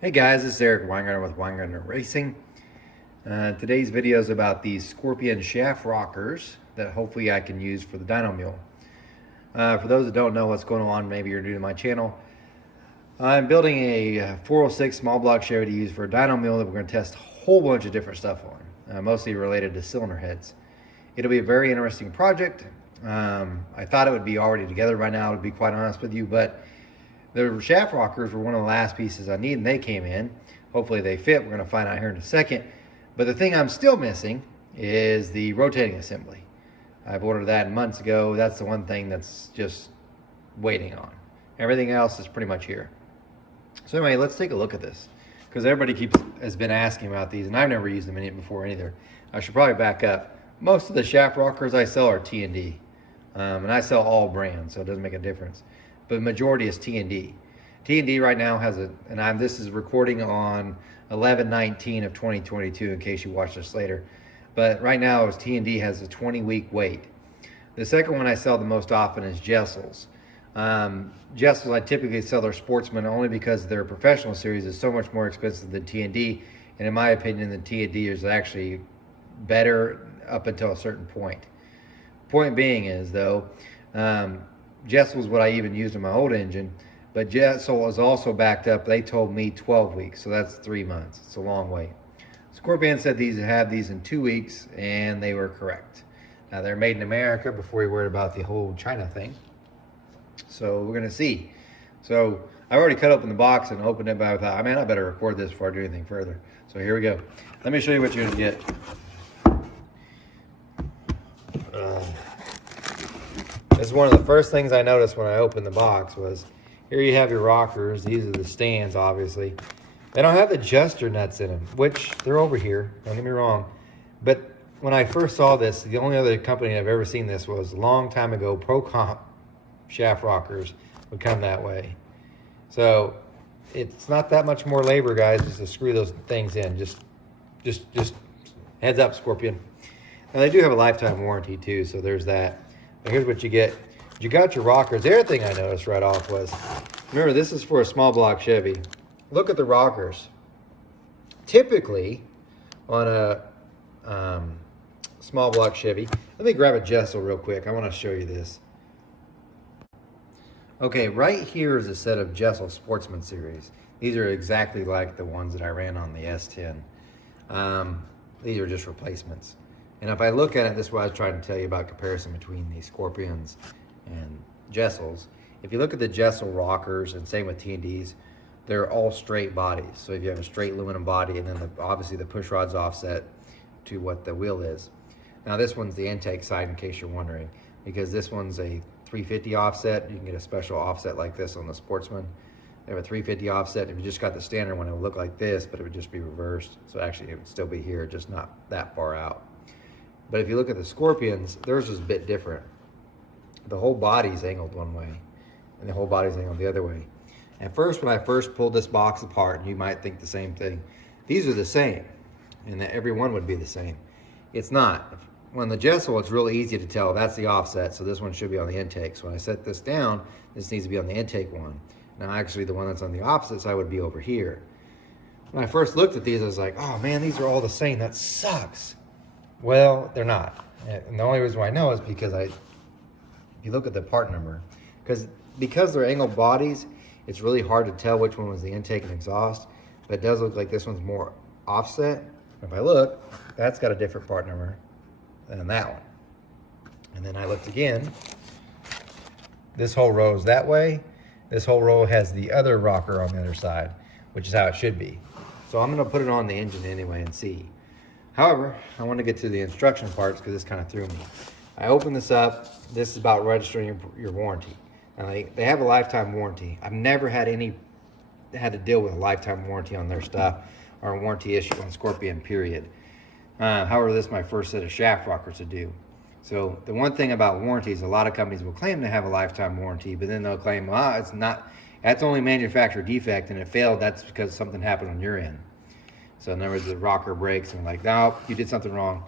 Hey guys, this is Eric Weingartner with Weingartner Racing. Today's video is about these Scorpion shaft rockers that hopefully I can use for the dyno mule. For those that don't know what's going on, maybe you're new to my channel, I'm building a 406 small block Chevy to use for a dyno mule that we're going to test a whole bunch of different stuff on, mostly related to cylinder heads. It'll be a very interesting project. I thought it would be already together by now, to be quite honest with you, but the shaft rockers were one of the last pieces I need, and they came in. Hopefully they fit. We're going to find out here in a second. But the thing I'm still missing is the rotating assembly. I've ordered that months ago. That's the one thing that's just waiting on. Everything else is pretty much here. So anyway, let's take a look at this, because everybody has been asking about these, and I've never used them in it before either. I should probably back up. Most of the shaft rockers I sell are T&D, and I sell all brands, so it doesn't make a difference. But majority is T&D. T&D right now has this is recording on 11/19 of 2022 in case you watch this later. But right now T&D has a 20-week wait. The second one I sell the most often is Jessel's. Jessel's, I typically sell their Sportsman only because their professional series is so much more expensive than T&D. And in my opinion, the T&D is actually better up until a certain point. Point being is though, Jessel is what I even used in my old engine, but Jessel is also backed up. They told me 12 weeks, so that's 3 months. It's a long wait. Scorpion said have these in 2 weeks, and they were correct. Now they're made in America before you worried about the whole China thing. So we're gonna see. So I already cut open the box and opened it, but I thought, I better record this before I do anything further. So here we go. Let me show you what you're gonna get. This is one of the first things I noticed when I opened the box was, here you have your rockers. These are the stands, obviously. They don't have the adjuster nuts in them, which they're over here, don't get me wrong. But when I first saw this, the only other company I've ever seen this was a long time ago, Pro Comp shaft rockers would come that way. So it's not that much more labor, guys, just to screw those things in. Just heads up, Scorpion. Now they do have a lifetime warranty too, so there's that. But here's what you get. You got your rockers. The other thing I noticed right off was, remember, this is for a small block Chevy. Look at the rockers. Typically, on a small block Chevy, let me grab a Jessel real quick. I want to show you this. Okay, right here is a set of Jessel Sportsman series. These are exactly like the ones that I ran on the S10. These are just replacements. And if I look at it, this is what I was trying to tell you about comparison between these Scorpions and Jessels. If you look at the Jessel rockers, and same with T&Ds, they're all straight bodies. So if you have a straight aluminum body, and then obviously the push rod's offset to what the wheel is. Now this one's the intake side, in case you're wondering, because this one's a 350 offset. You can get a special offset like this on the Sportsman. They have a 350 offset. If you just got the standard one, it would look like this, but it would just be reversed. So actually it would still be here, just not that far out. But if you look at the Scorpions, theirs is a bit different. The whole body's angled one way, and the whole body's angled the other way. At first, when I first pulled this box apart, you might think the same thing. These are the same, and that every one would be the same. It's not. When the Jessel, it's really easy to tell that's the offset, so this one should be on the intake. So when I set this down, this needs to be on the intake one. Now actually the one that's on the opposite side would be over here. When I first looked at these, I was like, oh man, these are all the same. That sucks. Well, they're not. And the only reason why I know is because if you look at the part number, because they're angled bodies, it's really hard to tell which one was the intake and exhaust, but it does look like this one's more offset. If I look, that's got a different part number than that one. And then I looked again, this whole row is that way. This whole row has the other rocker on the other side, which is how it should be. So I'm gonna put it on the engine anyway and see. However, I want to get to the instruction parts because this kind of threw me. I opened this up. This is about registering your warranty. Now they have a lifetime warranty. I've never had to deal with a lifetime warranty on their stuff or a warranty issue on Scorpion, period. However, this is my first set of shaft rockers to do. So the one thing about warranties, a lot of companies will claim to have a lifetime warranty, but then they'll claim, well, it's not, that's only manufacturer defect, and it failed, that's because something happened on your end. So in other words, the rocker breaks, and like, no, you did something wrong.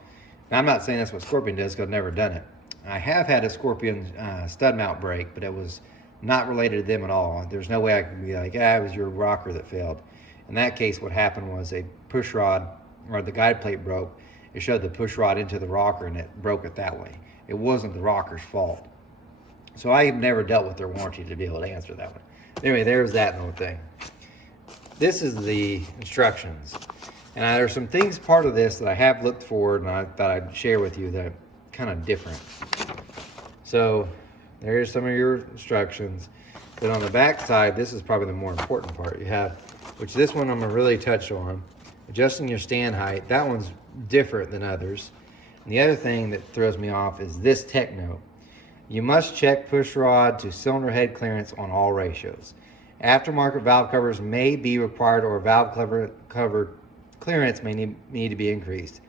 Now, I'm not saying that's what Scorpion does, because I've never done it. I have had a Scorpion stud mount break, but it was not related to them at all. There's no way I can be like, it was your rocker that failed. In that case, what happened was a push rod, or the guide plate broke. It shoved the push rod into the rocker and it broke it that way. It wasn't the rocker's fault. So I have never dealt with their warranty to be able to answer that one. Anyway, there's that little thing. This is the instructions. And there's some things part of this that I have looked for and I thought I'd share with you that are kind of different. So there's some of your instructions. But on the back side, this is probably the more important part. You have, which this one I'm gonna really touch on, adjusting your stand height. That one's different than others. And the other thing that throws me off is this tech note. You must check push rod to cylinder head clearance on all ratios. Aftermarket valve covers may be required, or valve cover clearance may need to be increased.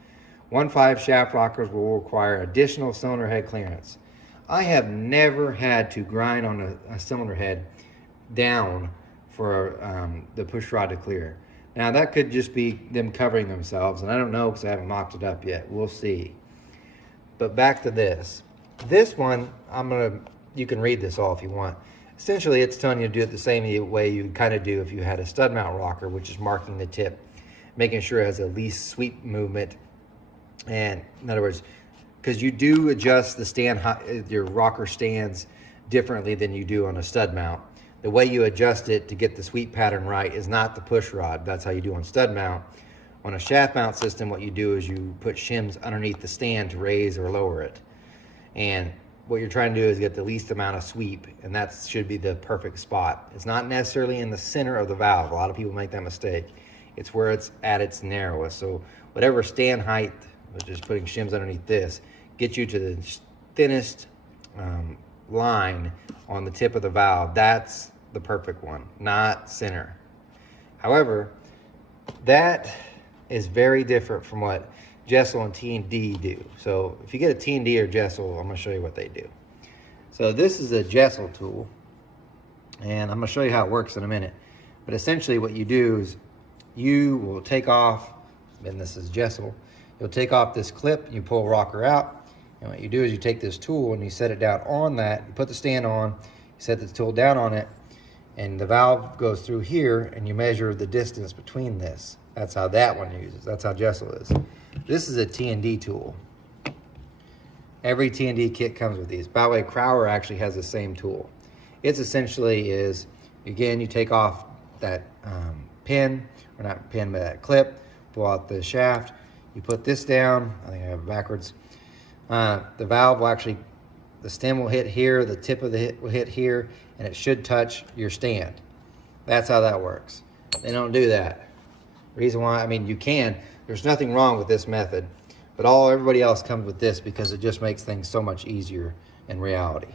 1.5 shaft rockers will require additional cylinder head clearance. I have never had to grind on a cylinder head down for the push rod to clear. Now that could just be them covering themselves, and I don't know because I haven't mocked it up yet. We'll see. But back to this. This one, you can read this all if you want. Essentially, it's telling you to do it the same way you kind of do if you had a stud mount rocker, which is marking the tip, making sure it has a least sweep movement. And in other words, because you do adjust the stand height, your rocker stands differently than you do on a stud mount. The way you adjust it to get the sweep pattern right is not the push rod. That's how you do on stud mount. On a shaft mount system, what you do is you put shims underneath the stand to raise or lower it. And what you're trying to do is get the least amount of sweep, and that should be the perfect spot. It's not necessarily in the center of the valve. A lot of people make that mistake. It's where it's at its narrowest. So whatever stand height, which is putting shims underneath this, gets you to the thinnest line on the tip of the valve. That's the perfect one, not center. However, that is very different from what Jessel and T&D do. So if you get a T&D or Jessel, I'm going to show you what they do. So this is a Jessel tool, and I'm going to show you how it works in a minute. But essentially what you do is you will take off, and this is Jessel, you'll take off this clip, you pull a rocker out, and what you do is you take this tool and you set it down on that, you put the stand on, you set the tool down on it, and the valve goes through here, and you measure the distance between this. That's how that one uses, that's how Jessel is. This is a T&D tool. Every T&D kit comes with these. By the way, Crowder actually has the same tool. It's essentially is, again, you take off that pin, or not pin, but that clip, pull out the shaft, you put this down, I think I have it backwards. The valve will actually, the stem will hit here, the tip of the hit will hit here, and it should touch your stand. That's how that works. They don't do that. Reason why, I mean, you can, there's nothing wrong with this method, but everybody else comes with this because it just makes things so much easier in reality.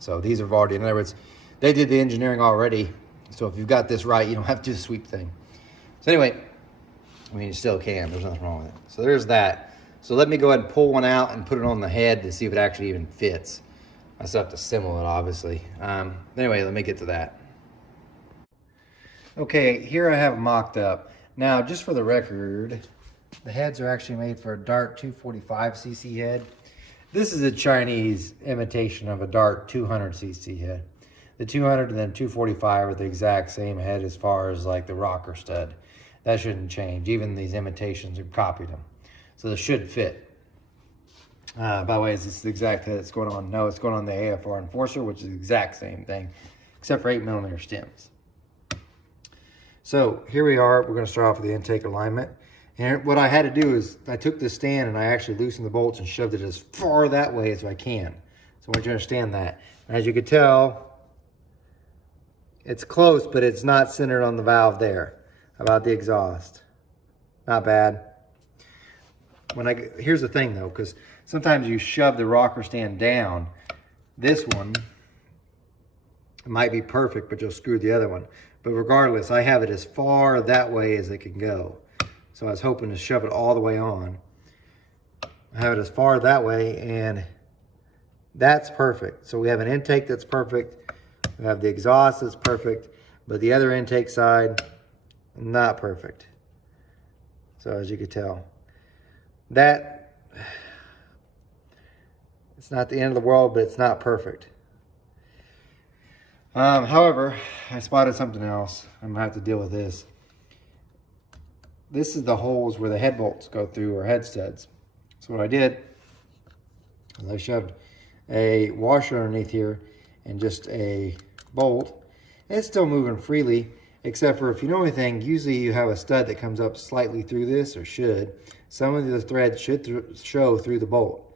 So these have already, in other words, they did the engineering already. So if you've got this right, you don't have to do the sweep thing. So anyway, I mean, you still can, there's nothing wrong with it. So there's that. So let me go ahead and pull one out and put it on the head to see if it actually even fits. I still have to assemble it, obviously. Anyway, let me get to that. Okay, here I have mocked up. Now, just for the record, the heads are actually made for a Dart 245cc head. This is a Chinese imitation of a Dart 200cc head. The 200 and then 245 are the exact same head as far as like the rocker stud. That shouldn't change. Even these imitations have copied them. So this should fit. By the way, is this the exact head that's going on? No, it's going on the AFR Enforcer, which is the exact same thing, except for 8mm stems. So here we are. We're going to start off with the intake alignment. And what I had to do is I took this stand and I actually loosened the bolts and shoved it as far that way as I can. So I want you to understand that. And as you can tell, it's close, but it's not centered on the valve there. How about the exhaust? Not bad. Here's the thing though, because sometimes you shove the rocker stand down. This one might be perfect, but you'll screw the other one. But regardless, I have it as far that way as it can go. So I was hoping to shove it all the way on. I have it as far that way, and that's perfect. So we have an intake that's perfect. We have the exhaust that's perfect, but the other intake side, not perfect. So as you can tell, it's not the end of the world, but it's not perfect. However, I spotted something else. I'm gonna have to deal with this. This is the holes where the head bolts go through, or head studs. So what I did is I shoved a washer underneath here and just a bolt. And it's still moving freely, except for, if you know anything, usually you have a stud that comes up slightly through this, or should. Some of the threads should show through the bolt.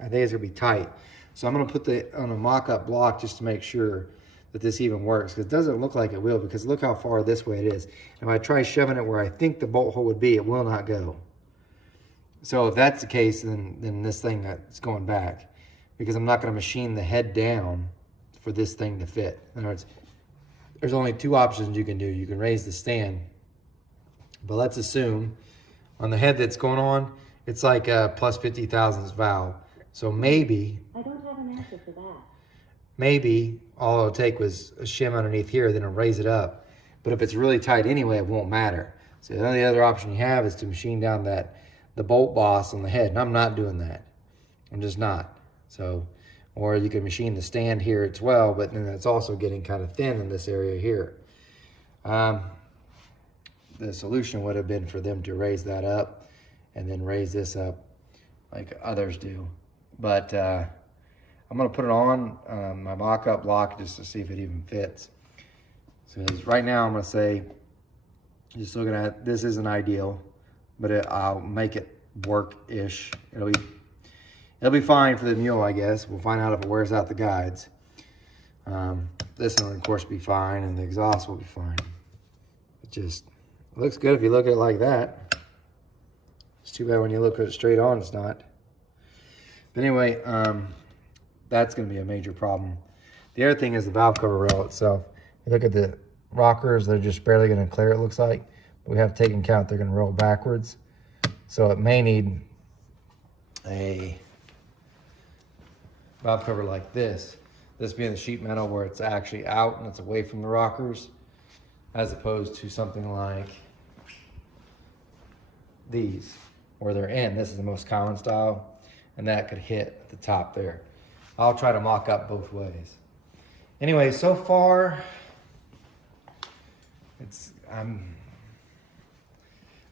I think it's gonna be tight. So I'm gonna put it on a mock-up block just to make sure that this even works, because it doesn't look like it will, because look how far this way it is. And if I try shoving it where I think the bolt hole would be, it will not go. So if that's the case, then this thing is going back, because I'm not gonna machine the head down for this thing to fit. In other words, there's only two options you can do. You can raise the stand, but let's assume on the head that's going on, it's like a plus 50 thousandths valve. So maybe, I don't have an answer for that. Maybe all it'll take was a shim underneath here, then it'll raise it up. But if it's really tight anyway, it won't matter. So the only other option you have is to machine down the bolt boss on the head, and I'm not doing that. I'm just not. So, or you can machine the stand here as well, but then it's also getting kind of thin in this area here. The solution would have been for them to raise that up and then raise this up like others do. But I'm gonna put it on my mock-up block just to see if it even fits. So right now I'm gonna say, just looking at, this isn't ideal, but I'll make it work-ish. It'll be fine for the mule, I guess. We'll find out if it wears out the guides. This one, of course, be fine, and the exhaust will be fine. It looks good if you look at it like that. It's too bad when you look at it straight on, it's not. But anyway, that's going to be a major problem. The other thing is the valve cover rail itself. You look at the rockers, they're just barely going to clear, it looks like. We have to take into account they're going to roll backwards. So it may need a valve cover like this. This being the sheet metal where it's actually out and it's away from the rockers, as opposed to something like these where they're in. This is the most common style, and that could hit at the top there. I'll try to mock up both ways. Anyway, so far,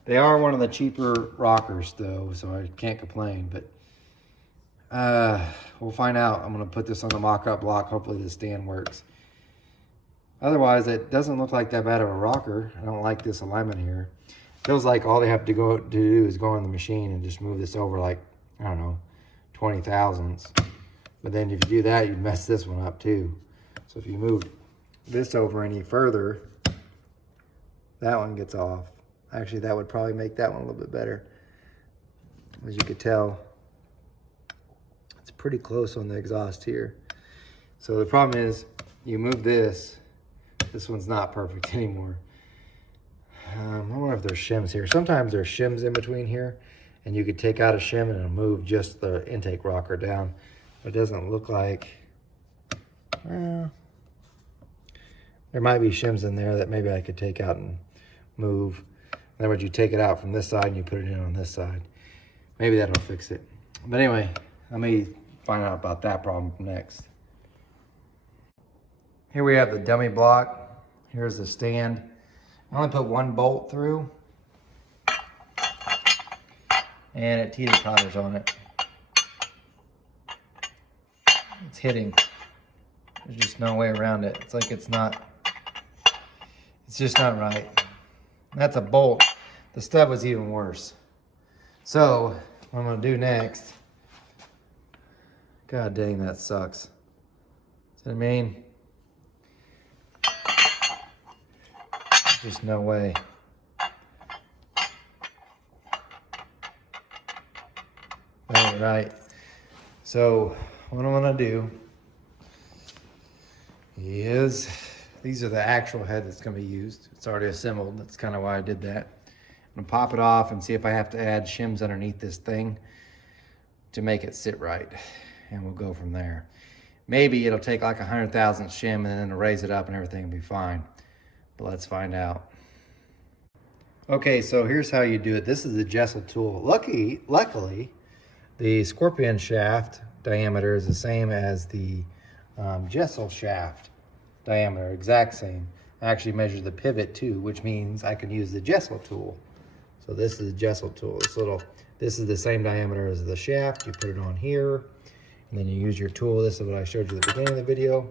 they are one of the cheaper rockers though, so I can't complain, but we'll find out. I'm gonna put this on the mock-up block. Hopefully the stand works. Otherwise, it doesn't look like that bad of a rocker. I don't like this alignment here. Feels like all they have to do is go in the machine and just move this over like, I don't know, 20 thousandths. But then if you do that, you'd mess this one up too. So if you move this over any further, that one gets off. Actually, that would probably make that one a little bit better. As you could tell, it's pretty close on the exhaust here. So the problem is, you move this one's not perfect anymore. I wonder if there's shims here. Sometimes there's shims in between here, and you could take out a shim and it'll move just the intake rocker down. But it doesn't look like, well, there might be shims in there that maybe I could take out and move. In other words, you take it out from this side and you put it in on this side. Maybe that'll fix it. But anyway, let me find out about that problem next. Here we have the dummy block. Here's the stand. I only put one bolt through, and it teeter-totters on it. It's hitting. There's just no way around it. It's like it's just not right. That's a bolt. The stud was even worse. So what I'm gonna do next, God dang, that sucks. See what I mean? Just no way. All right. So what I'm gonna do is, these are the actual head that's gonna be used. It's already assembled. That's kind of why I did that. I'm gonna pop it off and see if I have to add shims underneath this thing to make it sit right. And we'll go from there. Maybe it'll take like 100,000 shim and then raise it up and everything will be fine. But let's find out. Okay, so here's how you do it. This is the Jessel tool. Luckily, the Scorpion shaft diameter is the same as the Jessel shaft diameter, exact same. I actually measure the pivot too, which means I can use the Jessel tool. So this is the Jessel tool. This is the same diameter as the shaft. You put it on here, and then you use your tool. This is what I showed you at the beginning of the video.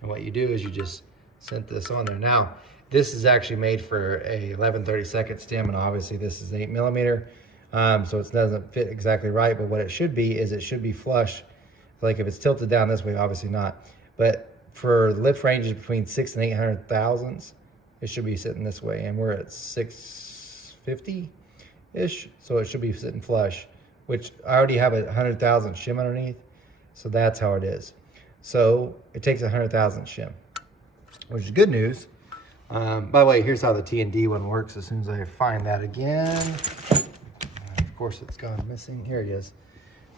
And what you do is you just set this on there. Now, this is actually made for a 11/32 stem, and obviously this is 8mm. So it doesn't fit exactly right, but what it should be is it should be flush. Like if it's tilted down this way, obviously not. But for lift ranges between 6 and 800 thousandths, it should be sitting this way, and we're at 650-ish, so it should be sitting flush, which I already have a 100,000 shim underneath, so that's how it is. So it takes 100,000 shim, which is good news. By the way, here's how the T&D one works. As soon as I find that again, of course it's gone missing. Here it is.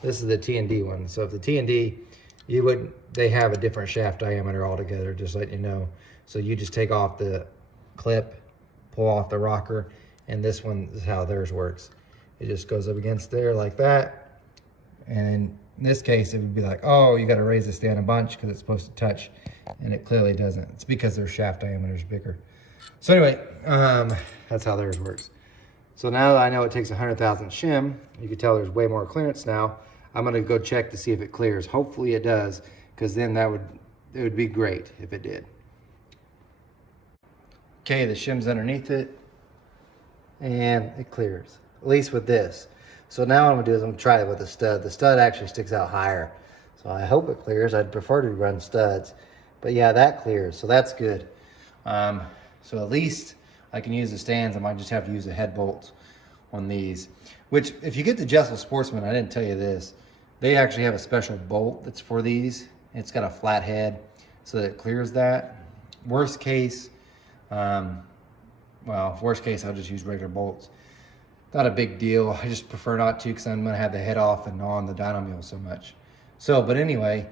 This is the T&D one. So if the T&D, they have a different shaft diameter altogether, just letting you know. So you just take off the clip, pull off the rocker, and this one is how theirs works. It just goes up against there like that. And in this case, it would be like, oh, you got to raise the stand a bunch because it's supposed to touch, and it clearly doesn't. It's because their shaft diameter is bigger. So anyway, that's how theirs works. So now that I know it takes 100,000 shim, you can tell there's way more clearance now. I'm gonna go check to see if it clears. Hopefully it does, because then it would be great if it did. Okay, the shim's underneath it, and it clears, at least with this. So now what I'm gonna do is I'm gonna try it with a stud. The stud actually sticks out higher, so I hope it clears. I'd prefer to run studs, but yeah, that clears, so that's good. So at least I can use the stands. I might just have to use a head bolt on these, which if you get the Jessel Sportsman, I didn't tell you this, they actually have a special bolt that's for these. It's got a flat head so that it clears that. Worst case, worst case, I'll just use regular bolts. Not a big deal. I just prefer not to because I'm gonna have the head off and on the dyno mule so much. So, but anyway,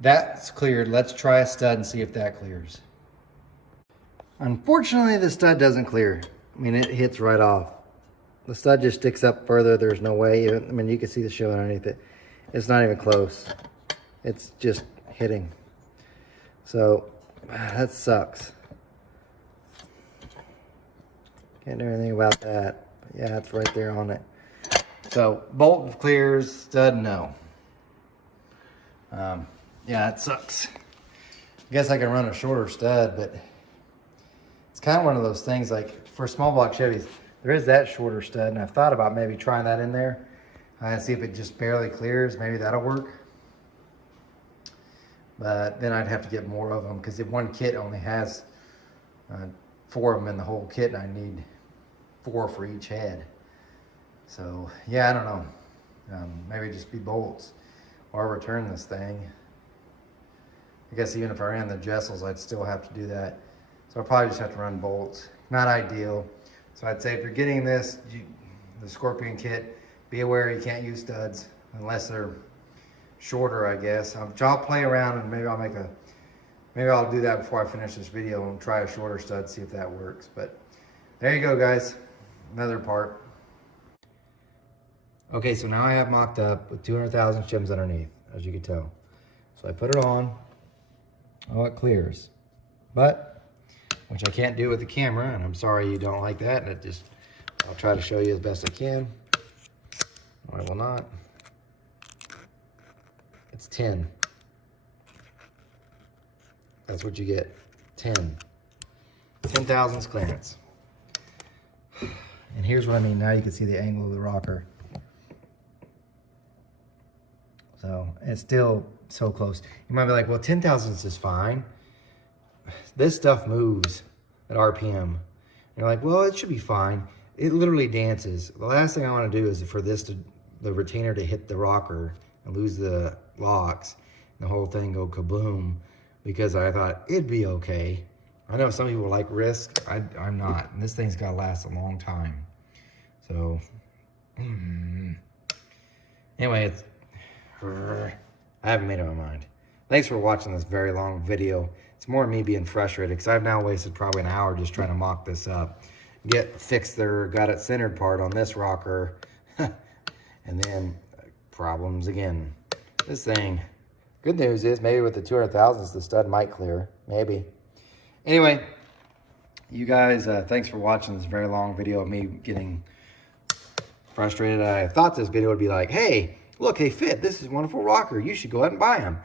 that's cleared. Let's try a stud and see if that clears. Unfortunately, the stud doesn't clear. I mean, it hits right off. The stud just sticks up further. There's no way. I mean, you can see the shim underneath it. It's not even close. It's just hitting. So, that sucks. Can't do anything about that. But yeah, it's right there on it. So, bolt clears, stud no. Yeah, it sucks. I guess I can run a shorter stud, but it's kind of one of those things, like for small block Chevys, there is that shorter stud, and I've thought about maybe trying that in there and see if it just barely clears. Maybe that'll work. But then I'd have to get more of them because if one kit only has 4 of them in the whole kit, and I need 4 for each head. So yeah, I don't know. Maybe just be bolts or return this thing. I guess even if I ran the Jessels, I'd still have to do that. So I'll probably just have to run bolts. Not ideal. So I'd say if you're getting this, the Scorpion kit, be aware you can't use studs unless they're shorter, I guess. I'll play around and maybe I'll do that before I finish this video and try a shorter stud, see if that works. But there you go, guys. Another part. Okay, so now I have mocked up with 200,000 shims underneath, as you can tell. So I put it on. Oh, it clears. But, which I can't do with the camera, and I'm sorry you don't like that, and I'll try to show you as best I can. I will not. It's 10. That's what you get, 10. 10 thousandths clearance. And here's what I mean. Now you can see the angle of the rocker. So it's still so close. You might be like, well, 10 thousandths is fine. This stuff moves at RPM. And you're like, well, it should be fine. It literally dances. The last thing I want to do is for the retainer to hit the rocker and lose the locks and the whole thing go kaboom, because I thought it'd be okay. I know some people like risk. I'm not. And this thing's got to last a long time. So, anyway, I haven't made up my mind. Thanks for watching this very long video. It's more me being frustrated because I've now wasted probably an hour just trying to mock this up. Got it centered part on this rocker, and then problems again. This thing. Good news is maybe with the 200,000s, the stud might clear. Maybe. Anyway, you guys, thanks for watching this very long video of me getting frustrated. I thought this video would be like, hey, look, they fit. This is a wonderful rocker. You should go ahead and buy them.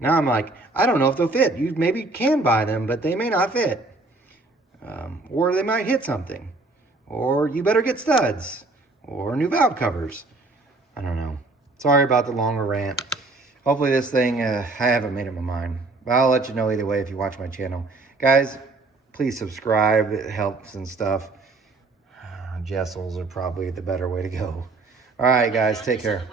Now I'm like, I don't know if they'll fit. You maybe can buy them, but they may not fit. Or they might hit something. Or you better get studs. Or new valve covers. I don't know. Sorry about the longer rant. Hopefully this thing, I haven't made up my mind. But I'll let you know either way if you watch my channel. Guys, please subscribe. It helps and stuff. Jessels are probably the better way to go. All right, guys, take care.